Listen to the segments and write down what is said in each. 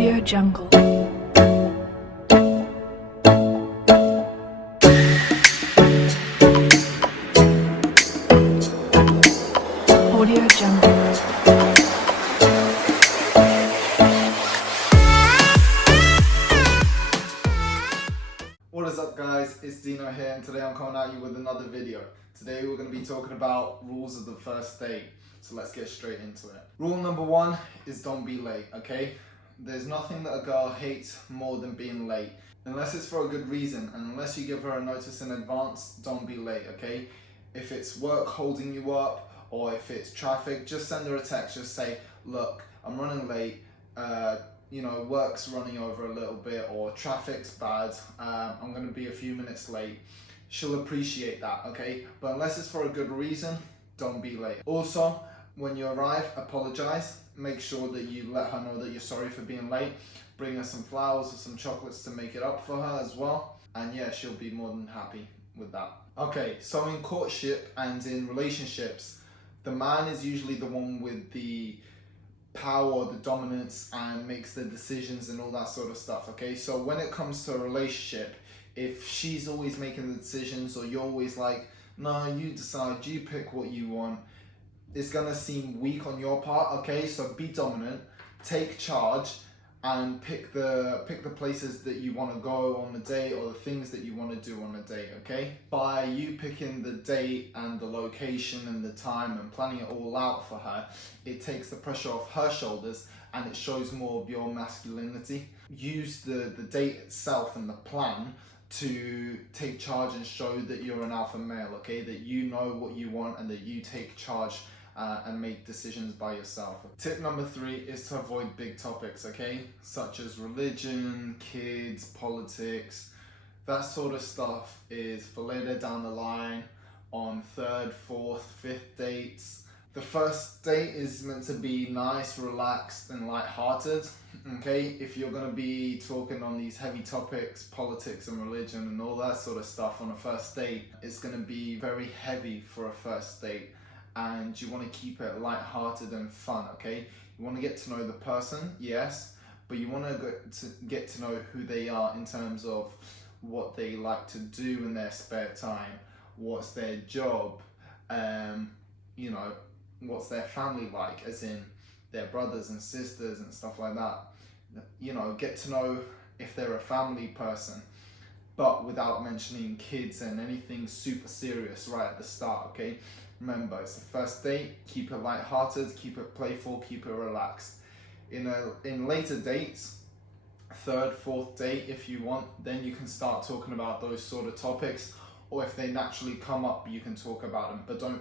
Audio Jungle. Audio Jungle. What is up, guys? It's Dino here, and today I'm coming at you with another video. Today we're going to be talking about rules of the first date. So let's get straight into it. Rule number one is don't be late, okay? There's nothing that a girl hates more than being late. Unless it's for a good reason, and unless you give her a notice in advance, don't be late, okay? If it's work holding you up, or if it's traffic, just send her a text. Just say, look, I'm running late. Work's running over a little bit, or traffic's bad. I'm going to be a few minutes late. She'll appreciate that, okay? But unless it's for a good reason, don't be late. Also, when you arrive, apologize. Make sure that you let her know that you're sorry for being late. Bring her some flowers or some chocolates to make it up for her as well. And yeah, she'll be more than happy with that. Okay, so in courtship and in relationships, the man is usually the one with the power, the dominance, and makes the decisions and all that sort of stuff, okay? So when it comes to a relationship, if she's always making the decisions, or you're always like, no, you decide, you pick what you want, it's gonna seem weak on your part, okay? So be dominant, take charge, and pick the places that you want to go on the date, or the things that you want to do on a date, okay? By you picking the date and the location and the time and planning it all out for her, it takes the pressure off her shoulders and it shows more of your masculinity. Use the date itself and the plan to take charge and show that you're an alpha male, okay? That you know what you want and that you take charge and make decisions by yourself. Tip number 3 is to avoid big topics, okay? Such as religion, kids, politics. That sort of stuff is for later down the line, on 3rd, 4th, 5th dates. The first date is meant to be nice, relaxed, and light-hearted, okay? If you're going to be talking on these heavy topics, politics and religion and all that sort of stuff on a first date, it's going to be very heavy for a first date. And you want to keep it light-hearted and fun, okay? You want to get to know the person, yes, but you want to get to know who they are in terms of what they like to do in their spare time, what's their job, what's their family like, as in their brothers and sisters and stuff like that. Get to know if they're a family person, but without mentioning kids and anything super serious right at the start, okay? Remember, it's the first date. Keep it light-hearted, keep it playful, keep it relaxed. In later dates, 3rd, 4th date, if you want, then you can start talking about those sort of topics, or if they naturally come up, you can talk about them, but don't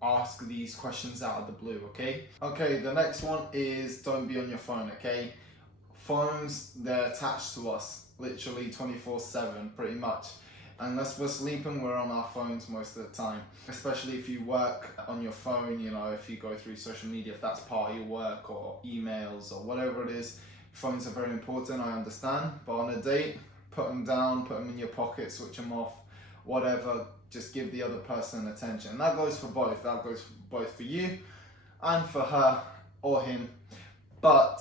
ask these questions out of the blue, okay? Okay, the next one is don't be on your phone, okay? Phones, they're attached to us literally 24/7, pretty much. Unless we're sleeping, we're on our phones most of the time. Especially if you work on your phone, if you go through social media, if that's part of your work, or emails, or whatever it is. Phones are very important, I understand. But on a date, put them down, put them in your pocket, switch them off, whatever. Just give the other person attention. That goes for both. That goes both for you and for her or him. But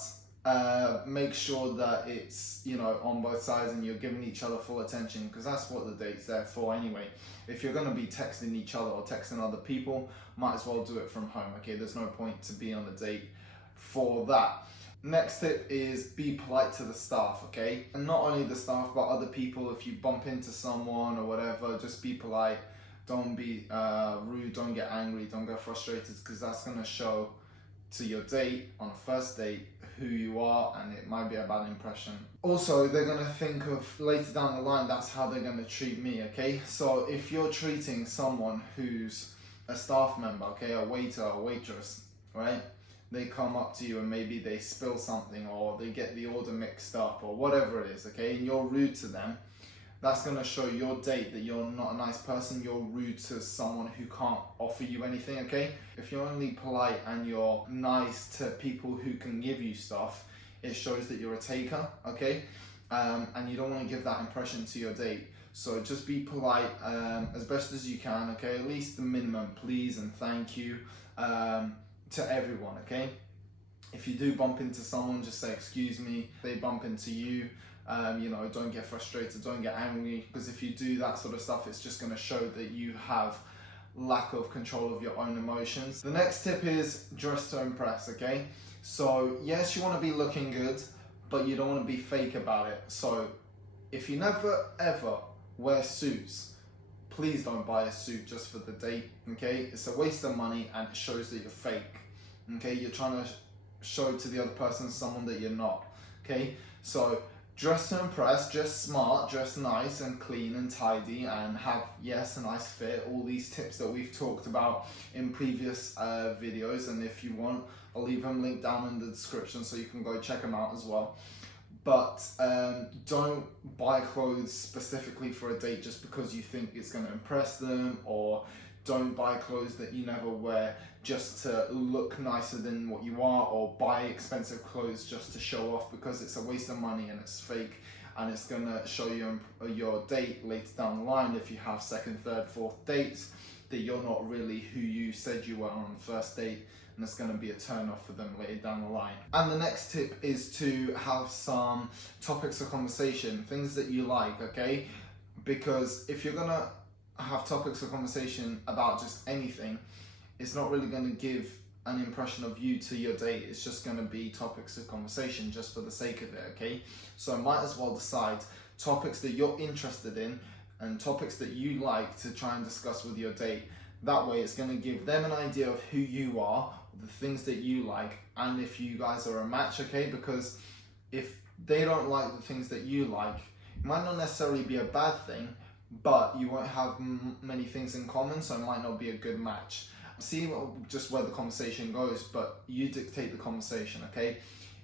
make sure that it's on both sides and you're giving each other full attention, because that's what the date's there for anyway. If you're going to be texting each other or texting other people, might as well do it from home, okay? There's no point to be on the date for that. Next tip is be polite to the staff, okay? And not only the staff, but other people. If you bump into someone or whatever, just be polite. Don't be rude, don't get angry, don't get frustrated, because that's going to show to your date on a first date who you are, and it might be a bad impression. Also, they're going to think of later down the line, that's how they're going to treat me, okay? So if you're treating someone who's a staff member, okay, a waiter or waitress, right? They come up to you and maybe they spill something, or they get the order mixed up, or whatever it is, okay? And you're rude to them. That's going to show your date that you're not a nice person. You're rude to someone who can't offer you anything, okay? If you're only polite and you're nice to people who can give you stuff, it shows that you're a taker, okay? And you don't want to give that impression to your date. So just be polite as best as you can, okay? At least the minimum, please and thank you, to everyone, okay? If you do bump into someone, just say excuse me. If they bump into you, don't get frustrated, don't get angry, because if you do that sort of stuff, it's just going to show that you have lack of control of your own emotions. The next tip is dress to impress, okay? So yes, you want to be looking good, but you don't want to be fake about it. So if you never ever wear suits, please don't buy a suit just for the date, okay? It's a waste of money and it shows that you're fake, okay? You're trying to show to the other person someone that you're not, okay? So dress to impress, dress smart, dress nice and clean and tidy, and have, yes, a nice fit. All these tips that we've talked about in previous videos, and if you want, I'll leave them linked down in the description so you can go check them out as well. But don't buy clothes specifically for a date just because you think it's going to impress them, or don't buy clothes that you never wear just to look nicer than what you are, or buy expensive clothes just to show off, because it's a waste of money and it's fake, and it's going to show you your date later down the line, if you have second, third, fourth dates, that you're not really who you said you were on the first date, and it's going to be a turn off for them later down the line. And the next tip is to have some topics of conversation, things that you like, okay? Because if you're going to have topics of conversation about just anything, it's not really going to give an impression of you to your date. It's just going to be topics of conversation just for the sake of it, okay? So might as well decide topics that you're interested in and topics that you like to try and discuss with your date. That way it's going to give them an idea of who you are, the things that you like, and if you guys are a match, okay? Because if they don't like the things that you like, it might not necessarily be a bad thing, but you won't have many things in common, so it might not be a good match. See just where the conversation goes, but you dictate the conversation, okay?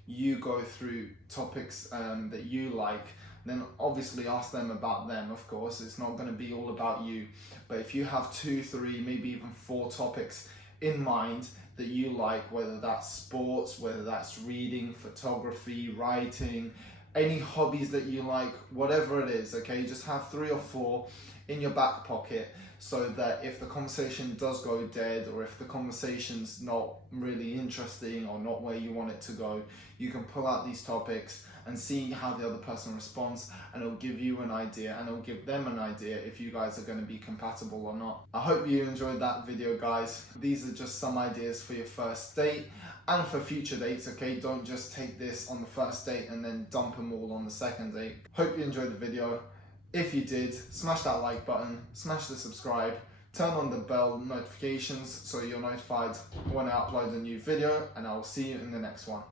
You go through topics that you like, then obviously ask them about them, of course. It's not going to be all about you. But if you have 2, 3, maybe even 4 topics in mind that you like, whether that's sports, whether that's reading, photography, writing, any hobbies that you like, whatever it is, okay? Just have 3 or 4 in your back pocket, so that if the conversation does go dead, or if the conversation's not really interesting or not where you want it to go, you can pull out these topics and see how the other person responds, and it'll give you an idea, and it'll give them an idea if you guys are going to be compatible or not. I hope you enjoyed that video, guys. These are just some ideas for your first date and for future dates, okay? Don't just take this on the first date and then dump them all on the second date. Hope you enjoyed the video. If you did, smash that like button, smash the subscribe, turn on the bell notifications so you're notified when I upload a new video, and I'll see you in the next one.